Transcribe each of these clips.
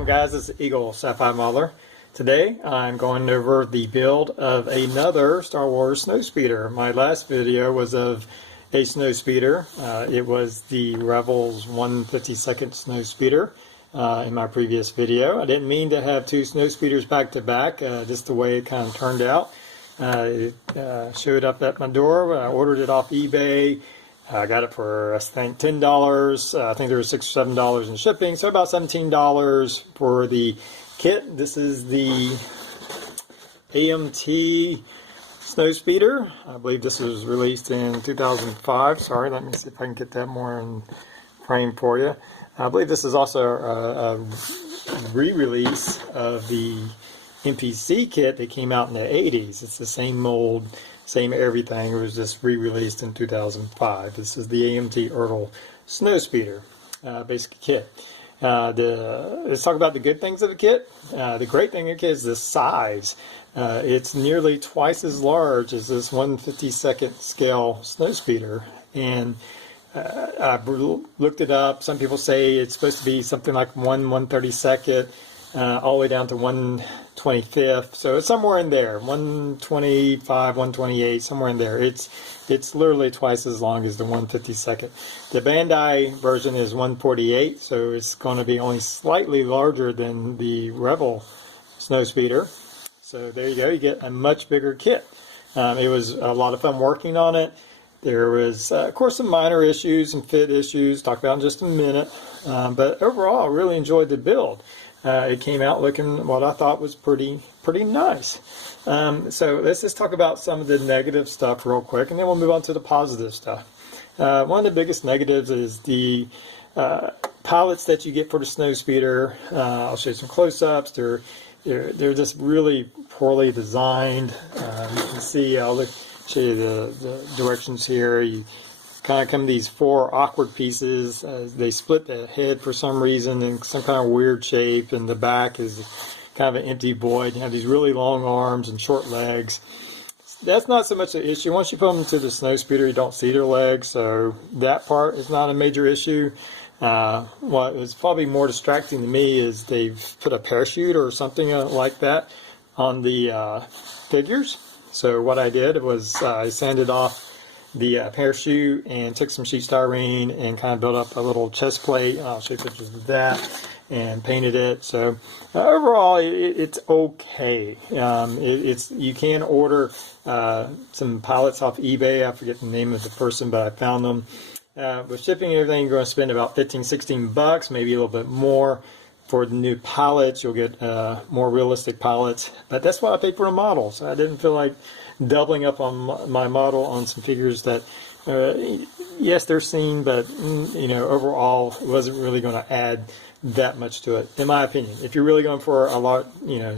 welcome guys, this is Eagle Sci-Fi Modeler. Today I'm going over the build of another Star Wars Snowspeeder. My last video was of a Snowspeeder. It was the Rebels 152nd Snowspeeder in my previous video. I didn't mean to have two Snowspeeders back to back, just the way it kind of turned out. It showed up at my door. I ordered it off eBay. I got it for, I think, $10. I think there was $6 or $7 in shipping, so about $17 for the kit. This is the AMT Snowspeeder. I believe this was released in 2005. Sorry, let me see if I can get that more in frame for you. I believe this is also a re-release of the NPC kit that came out in the 80s. It's the same mold, same everything. It was just re-released in 2005. This is the AMT Ertl Snowspeeder basic kit. Let's talk about the good things of the kit. The great thing of the kit is the size. It's nearly twice as large as this 1/52nd scale Snowspeeder. And I looked it up. Some people say it's supposed to be something like 1/132nd, all the way down to 1/25th. So it's somewhere in there, 125, 128, somewhere in there. It's literally twice as long as the 1/52nd. The Bandai version is 1/48, so it's going to be only slightly larger than the Rebel Snowspeeder. So there you go. You get a much bigger kit. It was a lot of fun working on it. There was, of course, some minor issues and fit issues. Talk about in just a minute. But overall, I really enjoyed the build. It came out looking what I thought was pretty nice. So let's just talk about some of the negative stuff real quick, and then we'll move on to the positive stuff. One of the biggest negatives is the pilots that you get for the Snowspeeder. I'll show you some close-ups. They're just really poorly designed. You can see, I'll show you the directions here. You kind of come to these four awkward pieces. They split the head for some reason in some kind of weird shape, and the back is kind of an empty void. You have these really long arms and short legs. That's not so much an issue. Once you put them to the Snowspeeder, you don't see their legs, so that part is not a major issue. What was probably more distracting to me is they've put a parachute or something like that on the figures. So what I did was I sanded off the parachute and took some sheet styrene and kind of built up a little chest plate. I'll show you pictures of that, and painted it. So overall, it's okay. You can order some pilots off eBay. I forget the name of the person, but I found them. With shipping and everything, you're going to spend about $15-16, maybe a little bit more. For the new pilots, you'll get more realistic pilots. But that's what I paid for the model, so I didn't feel like doubling up on my model on some figures that, yes, they're seen, but overall, it wasn't really going to add that much to it, in my opinion. If you're really going for a lot,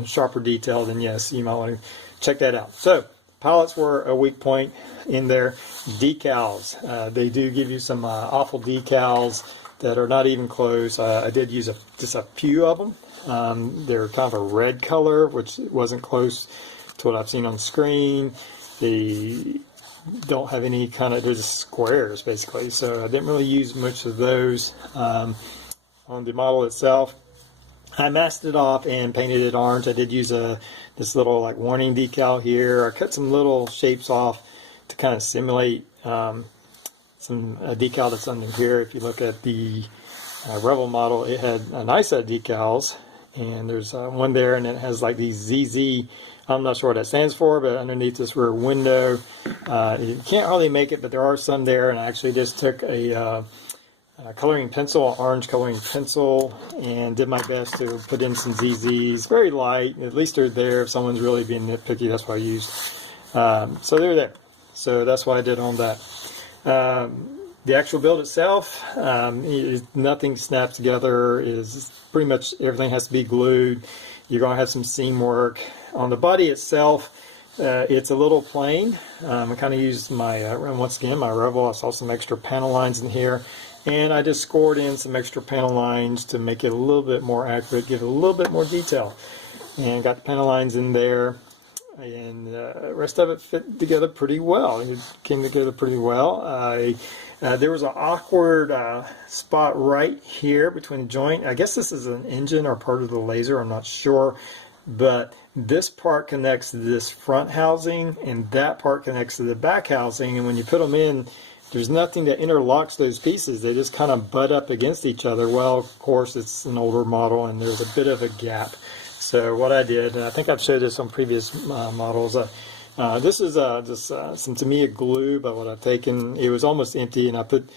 sharper detail, then yes, you might want to check that out. So, pilots were a weak point in there. Decals, they do give you some awful decals that are not even close. I did use just a few of them. They're kind of a red color, which wasn't close to what I've seen on screen. They don't have any kind of, they're just squares basically, so I didn't really use much of those. On the model itself, I masked it off and painted it orange. I did use this little like warning decal here. I cut some little shapes off to kind of simulate some decal that's under here. If you look at the Rebel model, it had a nice set of decals, and there's one there, and it has like these ZZ. I'm not sure what that stands for, but underneath this rear window, you can't hardly make it, but there are some there. And I actually just took a coloring pencil, orange coloring pencil, and did my best to put in some ZZs. Very light, at least they're there. If someone's really being nitpicky, that's what I used. So they're there. So that's what I did on that. The actual build itself, nothing snaps together. Is pretty much everything has to be glued. You're going to have some seam work. On the body itself, it's a little plain. I kind of used my, once again, my Rebel. I saw some extra panel lines in here, and I just scored in some extra panel lines to make it a little bit more accurate, give it a little bit more detail. And got the panel lines in there, and the rest of it fit together pretty well. It came together pretty well. I There was an awkward spot right here between the joint. I guess this is an engine or part of the laser, I'm not sure. But this part connects to this front housing, and that part connects to the back housing. And when you put them in, there's nothing that interlocks those pieces. They just kind of butt up against each other. Well, of course, it's an older model, and there's a bit of a gap. So what I did, and I think I've showed this on previous models, this is just some Tamiya glue, but what I've taken, it was almost empty, and I put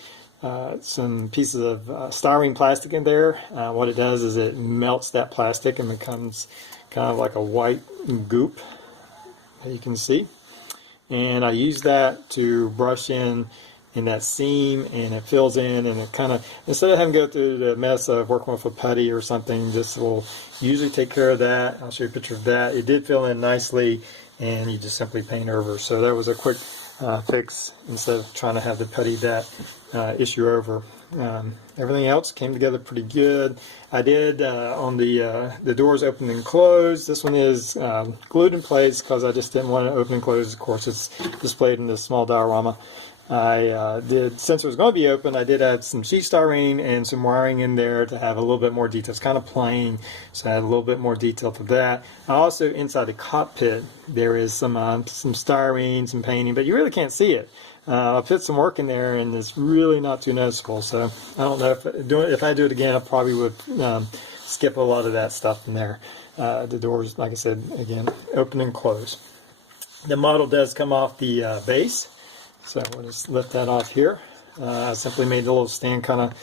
some pieces of styrene plastic in there. What it does is it melts that plastic and becomes kind of like a white goop that you can see. And I use that to brush in that seam, and it fills in, and it kind of, instead of having to go through the mess of working with a putty or something, this will usually take care of that. I'll show you a picture of that. It did fill in nicely, and you just simply paint over. So that was a quick fix instead of trying to have the putty that issue over. Everything else came together pretty good. I did on the doors open and close. This one is glued in place because I just didn't want to open and close. Of course, it's displayed in this small diorama. I did, since it was going to be open, I did add some sheet styrene and some wiring in there to have a little bit more detail. It's kind of plain, so I had a little bit more detail to that. Also, inside the cockpit, there is some styrene, some painting, but you really can't see it. I put some work in there, and it's really not too noticeable. So I don't know if I do it again, I probably would skip a lot of that stuff in there. The doors, like I said, again, open and close. The model does come off the base. So we'll just lift that off here. I simply made the little stand kind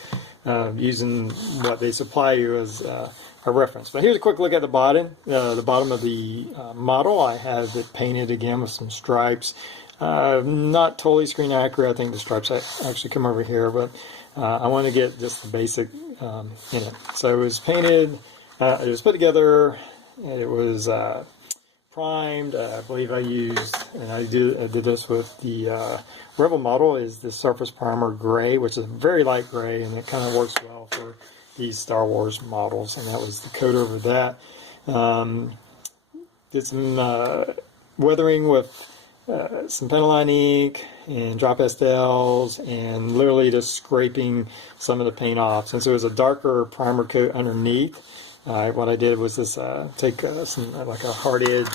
of using what they supply you as a reference. But here's a quick look at the bottom. The bottom of the model, I have it painted again with some stripes. Not totally screen accurate. I think the stripes actually come over here, but I want to get just the basic in it. So it was painted, it was put together, it was primed. I believe I used, and I did this with the Rebel model, is the Surface Primer Gray, which is very light gray, and it kind of works well for these Star Wars models, and that was the coat over that. Did some weathering with some Pentaline ink and drop pastels, and literally just scraping some of the paint off. Since it was a darker primer coat underneath, what I did was just take some like a hard edge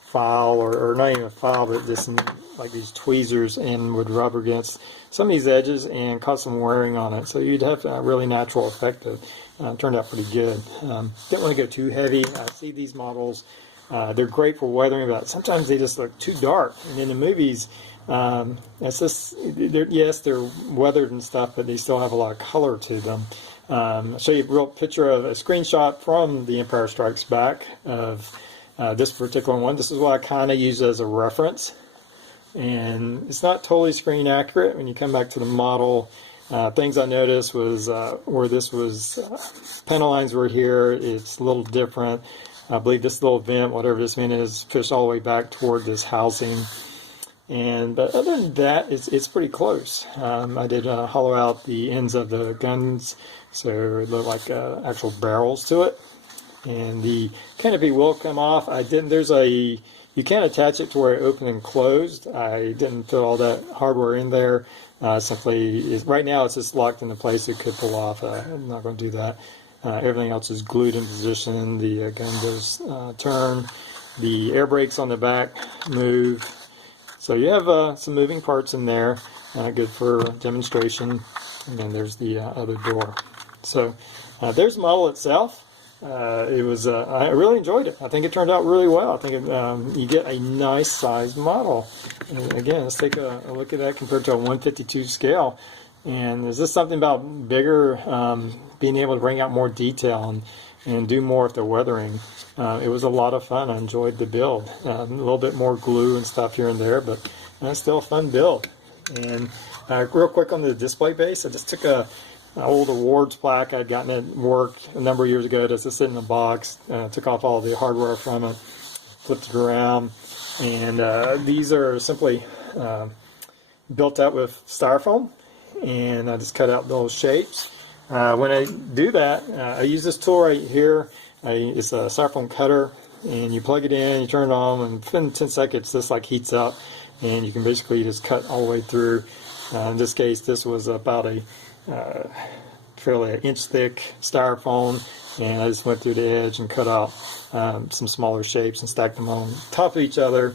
file, or not even a file, but just some, like these tweezers, and would rub against some of these edges and cause some wearing on it. So you'd have a really natural effect. Turned out pretty good. Didn't want to go too heavy. I see these models, they're great for weathering, but sometimes they just look too dark. And in the movies, it's just, yes, they're weathered and stuff, but they still have a lot of color to them. I'll show you a real picture of a screenshot from The Empire Strikes Back of this particular one. This is what I kind of use as a reference, and it's not totally screen accurate. When you come back to the model, things I noticed was where this was, pentalines were here, it's a little different. I believe this little vent, whatever this vent is, pushed all the way back toward this housing. But other than that, it's pretty close. I did hollow out the ends of the guns, so it looked like actual barrels to it. And the canopy will come off. I didn't. You can't attach it to where it opened and closed. I didn't put all that hardware in there. Simply, right now it's just locked into place. It could pull off. I'm not going to do that. Everything else is glued in position. The gun goes turn. The air brakes on the back move. So you have some moving parts in there, good for demonstration. And then there's the other door. So there's the model itself. It was I really enjoyed it. I think it turned out really well. I think you get a nice sized model. And again, let's take a look at that compared to a 152 scale. And is this something about bigger, being able to bring out more detail and do more with the weathering? It was a lot of fun. I enjoyed the build. A little bit more glue and stuff here and there, but still a fun build. And real quick on the display base, I just took an old awards plaque I'd gotten at work a number of years ago, just to sit in a box, took off all the hardware from it, flipped it around, and these are simply built out with styrofoam, and I just cut out those shapes. When I do that, I use this tool right here. It's a styrofoam cutter, and you plug it in, you turn it on, and within 10 seconds this like heats up, and you can basically just cut all the way through. In this case, this was about a fairly inch thick styrofoam, and I just went through the edge and cut out some smaller shapes and stacked them on top of each other,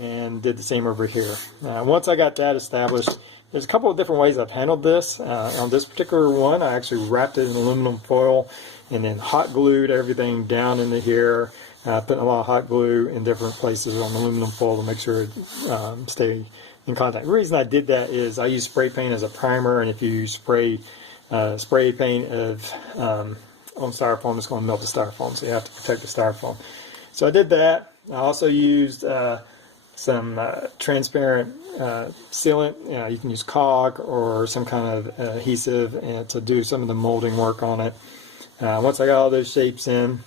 and did the same over here. Once I got that established, there's a couple of different ways I've handled this. On this particular one, I actually wrapped it in aluminum foil and then hot glued everything down into here, putting a lot of hot glue in different places on aluminum foil to make sure it stay in contact. The reason I did that is I use spray paint as a primer, and if you use spray paint on styrofoam, it's going to melt the styrofoam, so you have to protect the styrofoam. So I did that. I also used some transparent sealant. You can use caulk or some kind of adhesive to do some of the molding work on it. Once I got all those shapes in,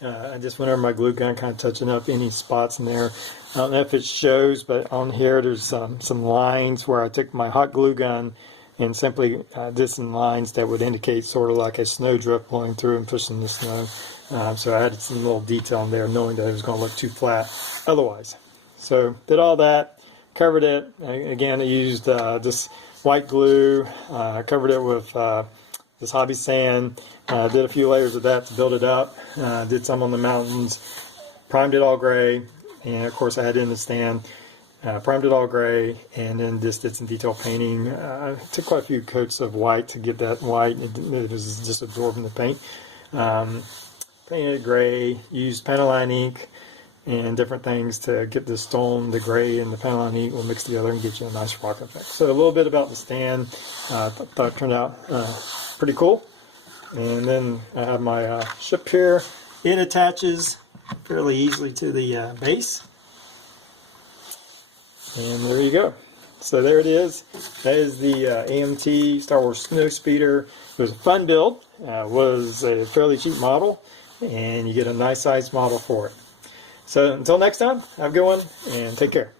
I just went over my glue gun, kind of touching up any spots in there. I don't know if it shows, but on here there's some lines where I took my hot glue gun and simply did some lines that would indicate sort of like a snowdrift blowing through and pushing the snow. So I added some little detail in there, knowing that it was going to look too flat otherwise. So did all that, covered it. Again, I used this white glue, covered it with this hobby sand, did a few layers of that to build it up, did some on the mountains, primed it all gray, and of course I had it in the stand, primed it all gray, and then just did some detail painting. I took quite a few coats of white to get that white. It was just absorbing the paint. Painted it gray, used Panaline ink and different things to get the stone, the gray, and the Panaline ink will mix together and get you a nice rock effect. So a little bit about the stand. Thought it turned out pretty cool. And then I have my ship here. It attaches fairly easily to the base. And there you go. So there it is. That is the AMT Star Wars Snowspeeder. It was a fun build. Was a fairly cheap model, and you get a nice size model for it. So until next time, have a good one, and take care.